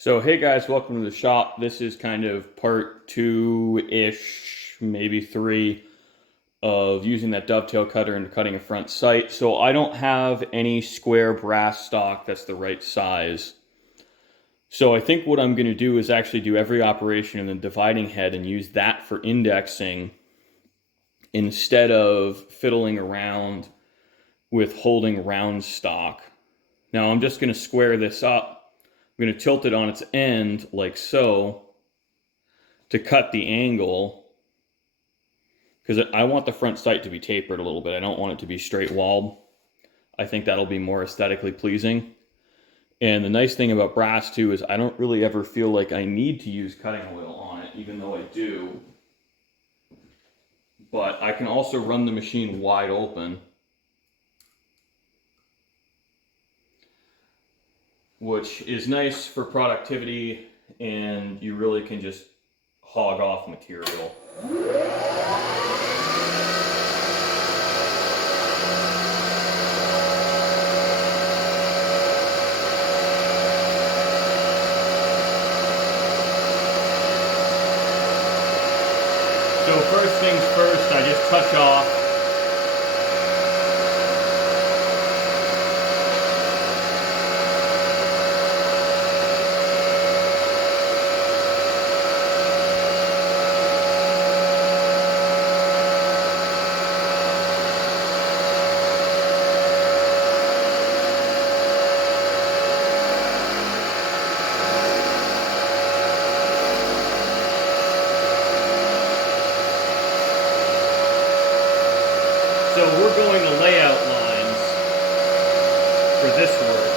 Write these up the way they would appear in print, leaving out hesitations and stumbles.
So hey guys, welcome to the shop. This is kind of part two-ish, maybe three, of using that dovetail cutter and cutting a front sight. So I don't have any square brass stock that's the right size. So I think what I'm going to do is actually do every operation in the dividing head and use that for indexing instead of fiddling around with holding round stock. Now I'm just going to square this up. I'm going to tilt it on its end like so to cut the angle, because I want the front sight to be tapered a little bit. I don't want it to be straight walled. I think that'll be more aesthetically pleasing. And the nice thing about brass too is I don't really ever feel like I need to use cutting oil on it, even though I do. But I can also run the machine wide open, which is nice for productivity, and you really can just hog off material. So first things first, I just touch off So we're going to layout lines for this work.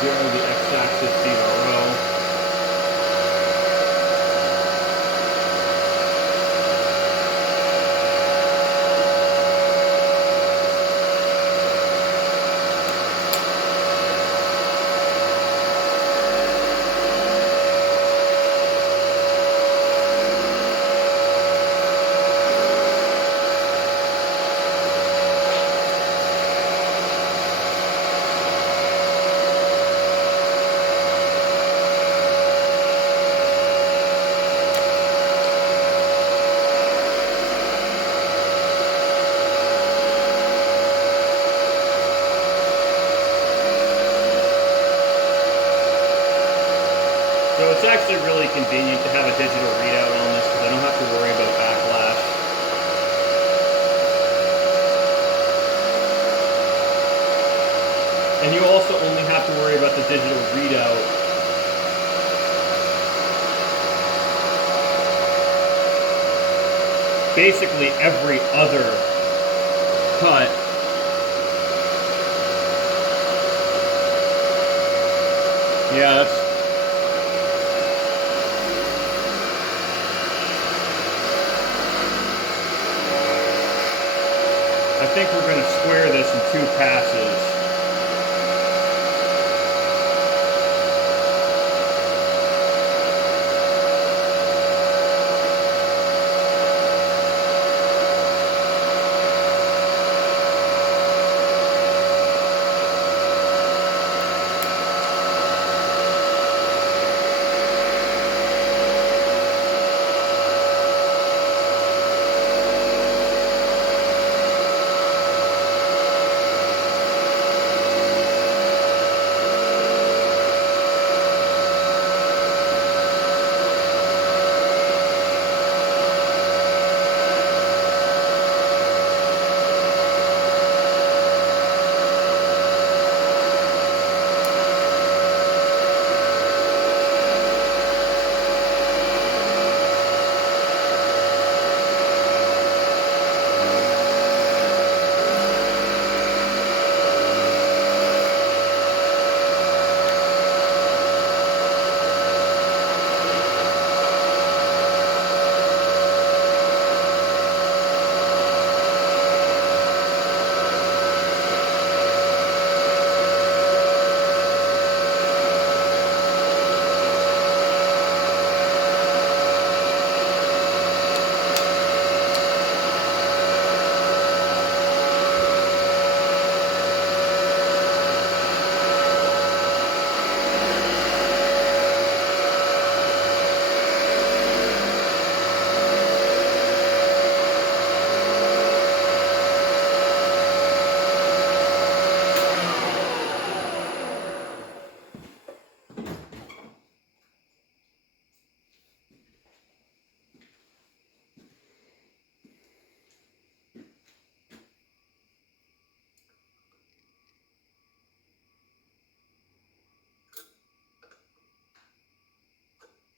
0 the x-axis, 0. So it's actually really convenient to have a digital readout on this because I don't have to worry about backlash. And you also only have to worry about the digital readout basically every other cut. Yeah, that's... I think we're going to square this in 2 passes.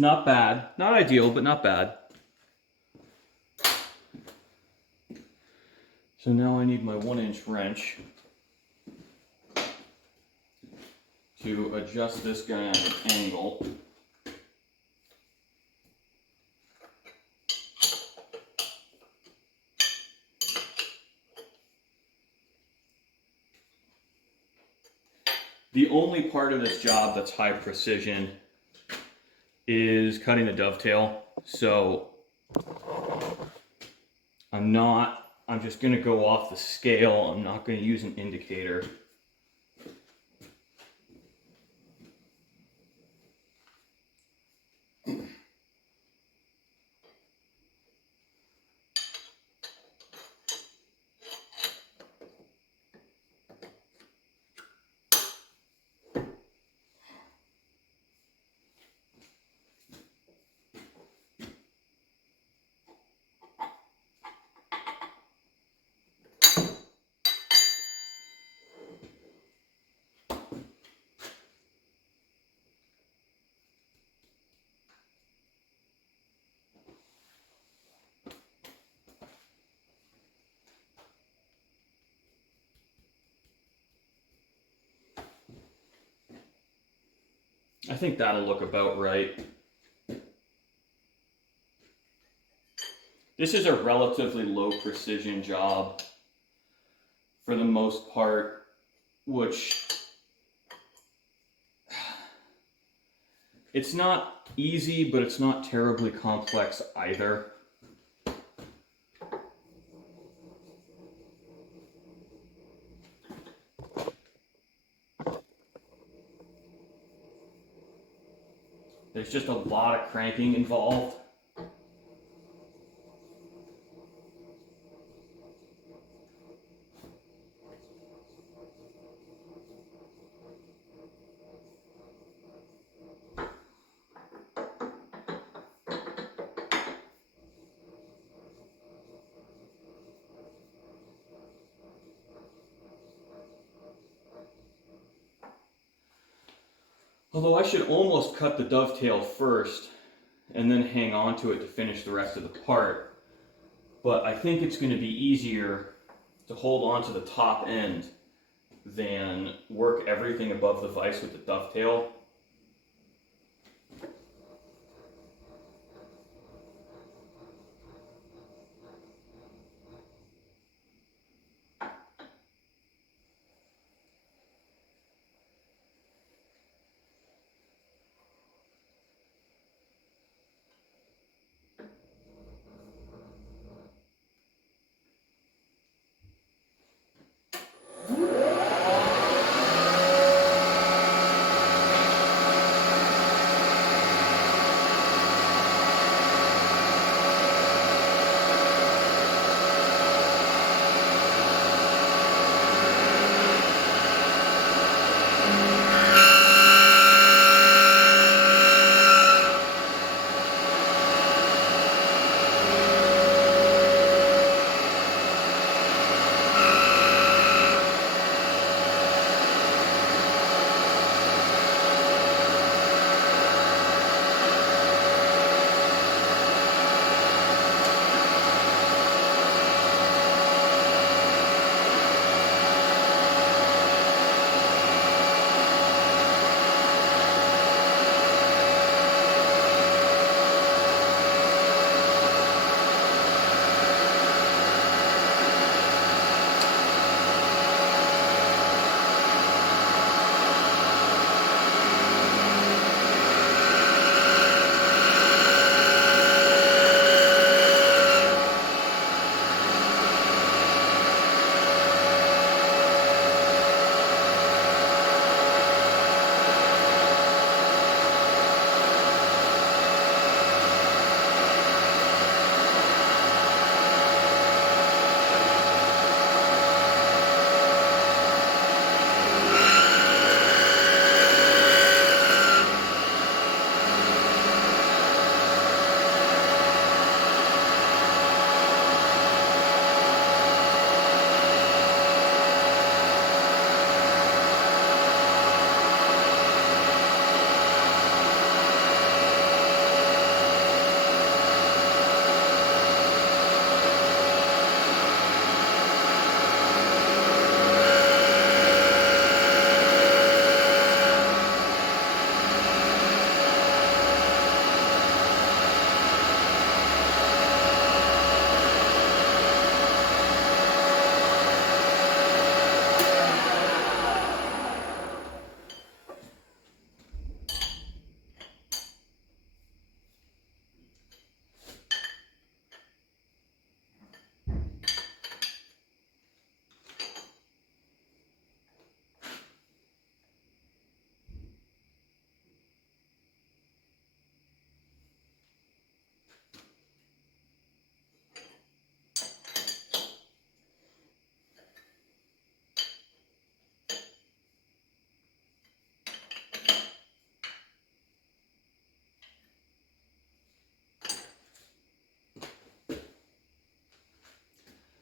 Not bad. Not ideal, but not bad. So now I need my 1-inch wrench to adjust this guy at an angle. The only part of this job that's high precision is cutting the dovetail. So I'm just going to go off the scale. I'm not going to use an indicator. I think that'll look about right. This is a relatively low precision job for the most part, which it's not easy, but it's not terribly complex either. There's just a lot of cranking involved. Although I should almost cut the dovetail first and then hang on to it to finish the rest of the part. But I think it's going to be easier to hold on to the top end than work everything above the vise with the dovetail.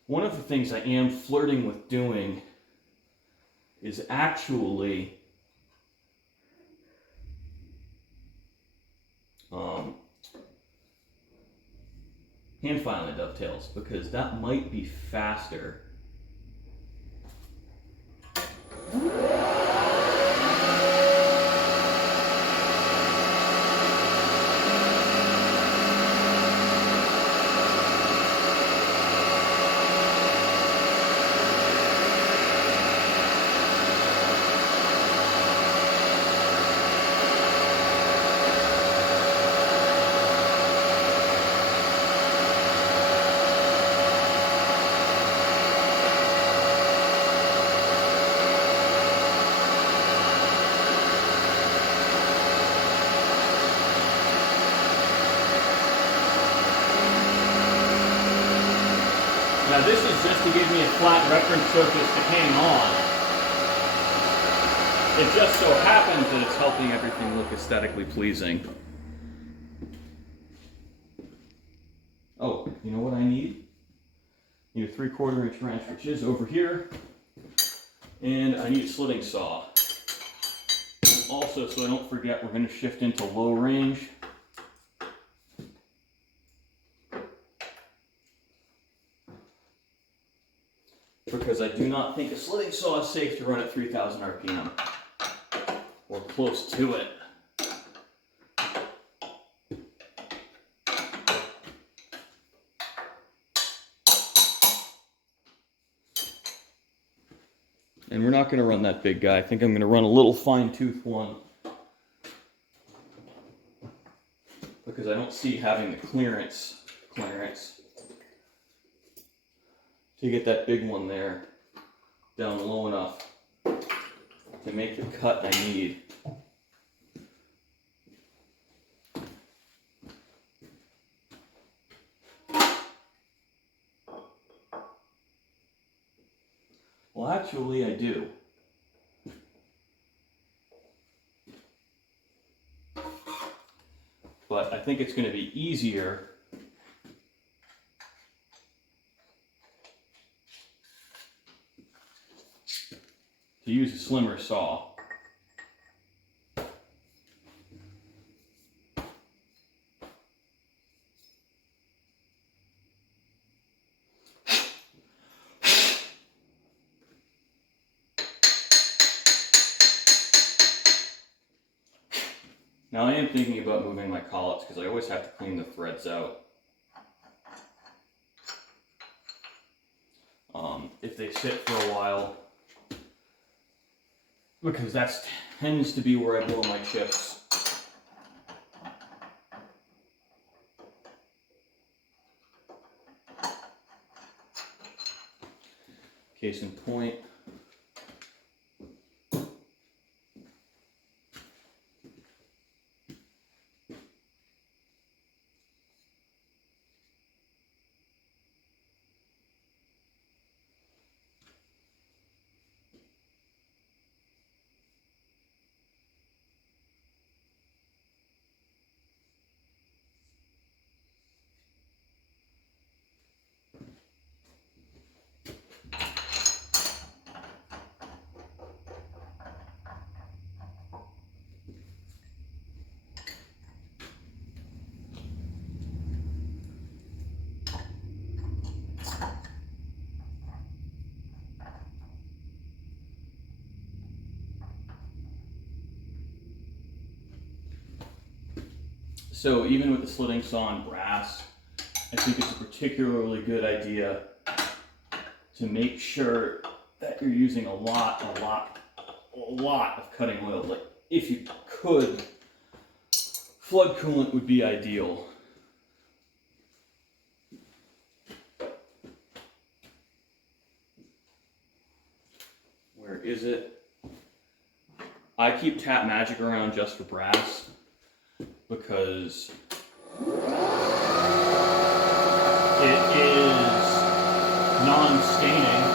one of the things I am flirting with doing is actually hand filing dovetails, because that might be faster. Now this is just to give me a flat reference surface to hang on. It just so happens that it's helping everything look aesthetically pleasing. Oh, you know what I need? I need a 3/4 inch wrench, which is over here. And I need a slitting saw. Also, so I don't forget, we're going to shift into low range. Because I do not think a slitting saw is safe to run at 3,000 RPM. Or close to it. And we're not going to run that big guy. I think I'm going to run a little fine-tooth one. Because I don't see having the clearance to get that big one there down low enough to make the cut I need. Well, actually, I do. But I think it's going to be easier to use a slimmer saw. Now I am thinking about moving my collets because I always have to clean the threads out. If they sit for a while, because that tends to be where I blow my chips. Case in point. So even with the slitting saw and brass, I think it's a particularly good idea to make sure that you're using a lot of cutting oil. Like, if you could, flood coolant would be ideal. Where is it? I keep Tap Magic around just for brass, because it is non-staining.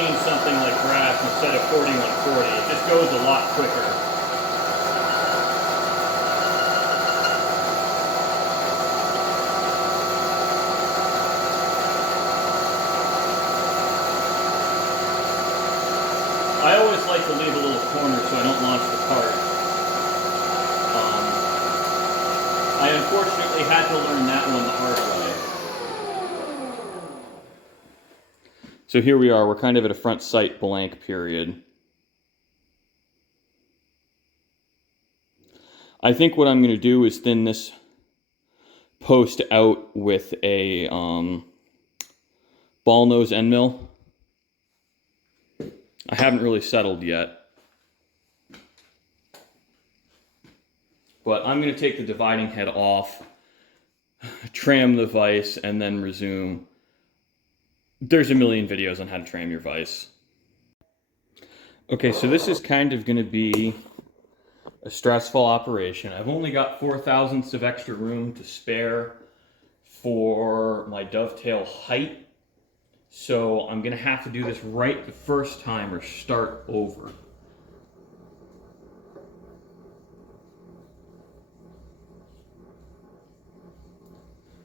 change something like brass instead of 4140. It just goes a lot quicker. I always like to leave a little corner so I don't launch the part. I unfortunately had to learn that one the hard way. So here we are, we're kind of at a front sight blank period. I think what I'm going to do is thin this post out with a ball nose end mill. I haven't really settled yet. But I'm going to take the dividing head off, tram the vise, and then resume. There's a million videos on how to tram your vise. Okay, so this is kind of going to be a stressful operation. I've only got 4/1000ths of extra room to spare for my dovetail height. So I'm going to have to do this right the first time or start over.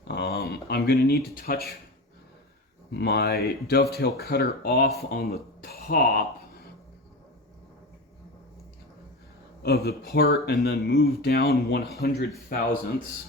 I'm going to need to touch my dovetail cutter off on the top of the part and then move down 100/1000ths.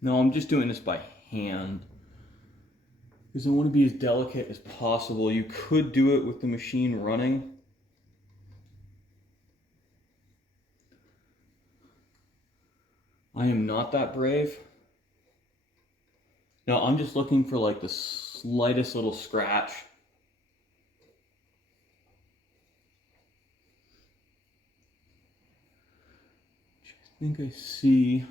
No, I'm just doing this by hand because I want to be as delicate as possible. You could do it with the machine running. I am not that brave. No, I'm just looking for like the slightest little scratch. I think I see.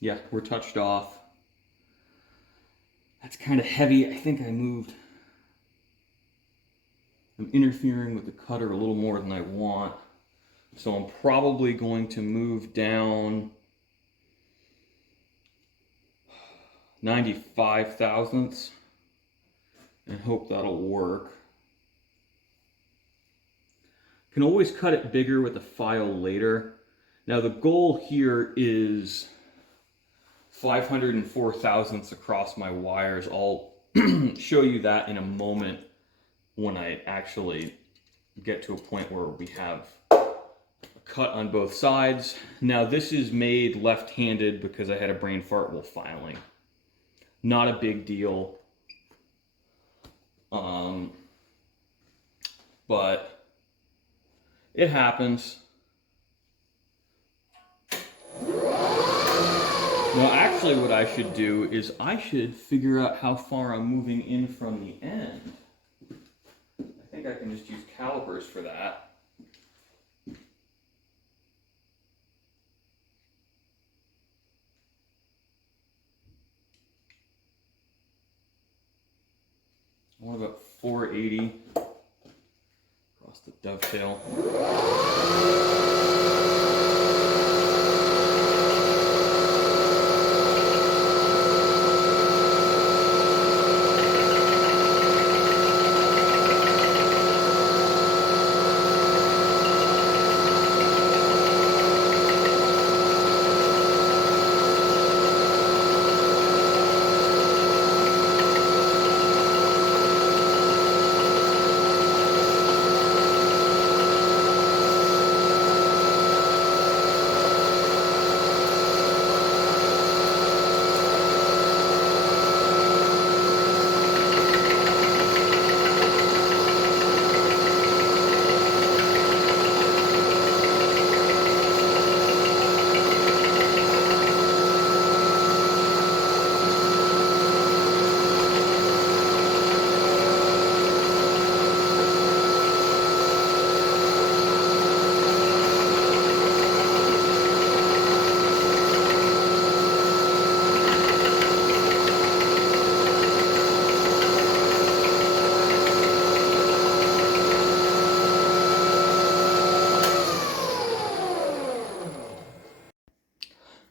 Yeah, we're touched off. That's kind of heavy. I think I moved. I'm interfering with the cutter a little more than I want. So I'm probably going to move down 95/1000ths and hope that'll work. Can always cut it bigger with the file later. Now the goal here is 504/1000ths across my wires. I'll show you that in a moment when I actually get to a point where we have a cut on both sides. Now this is made left-handed because I had a brain fart while filing. Not a big deal. But it happens. Well, actually what I should do is I should figure out how far I'm moving in from the end. I think I can just use calipers for that. I want about 480 across the dovetail.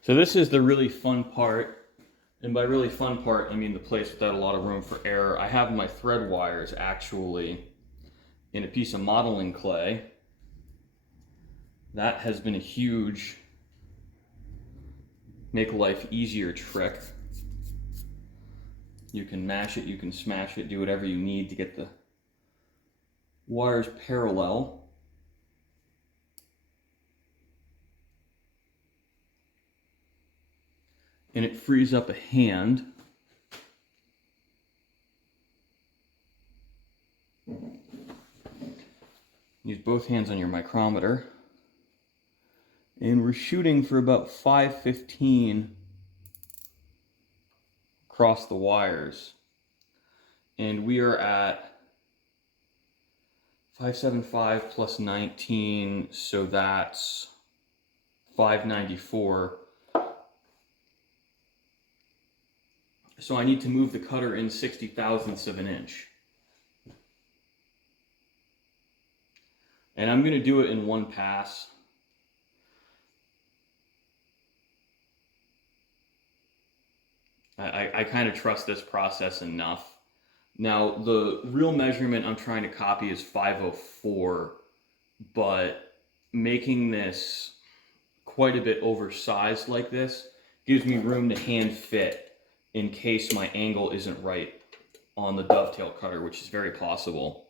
So this is the really fun part, and by really fun part, I mean the place without a lot of room for error. I have my thread wires actually in a piece of modeling clay. That has been a huge make life easier trick. You can mash it, you can smash it, do whatever you need to get the wires parallel. And it frees up a hand. Use both hands on your micrometer. And we're shooting for about 515 across the wires. And we are at 575 plus 19, so that's 594. So I need to move the cutter in 60 thousandths of an inch. And I'm going to do it in one pass. I kind of trust this process enough. Now, the real measurement I'm trying to copy is 504, but making this quite a bit oversized like this gives me room to hand fit in case my angle isn't right on the dovetail cutter, which is very possible.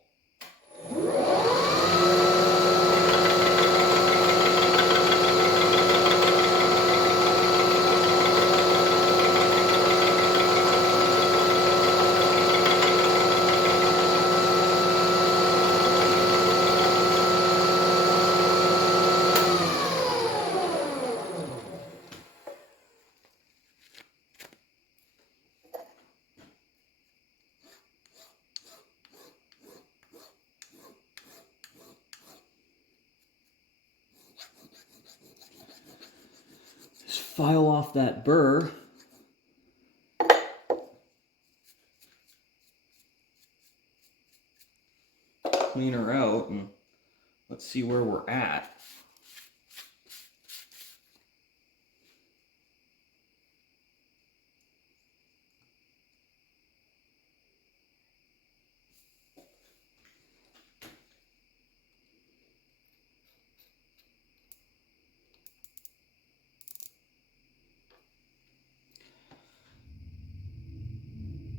Just file off that burr. Clean her out, and let's see where we're at.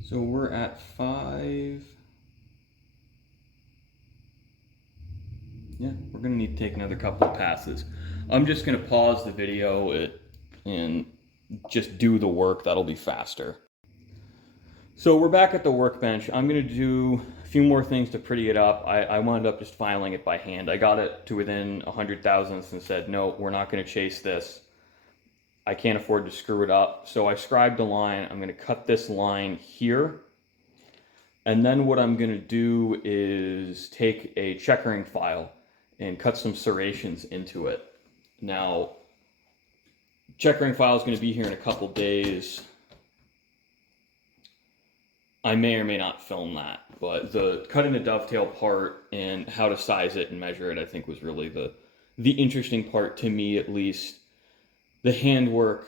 So we're at 5. Yeah, we're gonna need to take another couple of passes. I'm just gonna pause the video and just do the work. That'll be faster. So we're back at the workbench. I'm gonna do a few more things to pretty it up. I wound up just filing it by hand. I got it to within 100 thousandths and said, no, we're not gonna chase this. I can't afford to screw it up. So I scribed a line. I'm gonna cut this line here. And then what I'm gonna do is take a checkering file and cut some serrations into it. Now, checkering file is gonna be here in a couple days. I may or may not film that, but the cutting the dovetail part and how to size it and measure it, I think was really the interesting part to me, at least. The handwork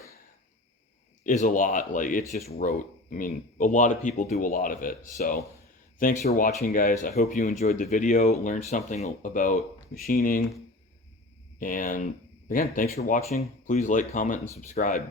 is a lot, like it's just rote. I mean, a lot of people do a lot of it. So thanks for watching, guys. I hope you enjoyed the video, learned something about machining. And again, thanks for watching. Please like, comment, and subscribe.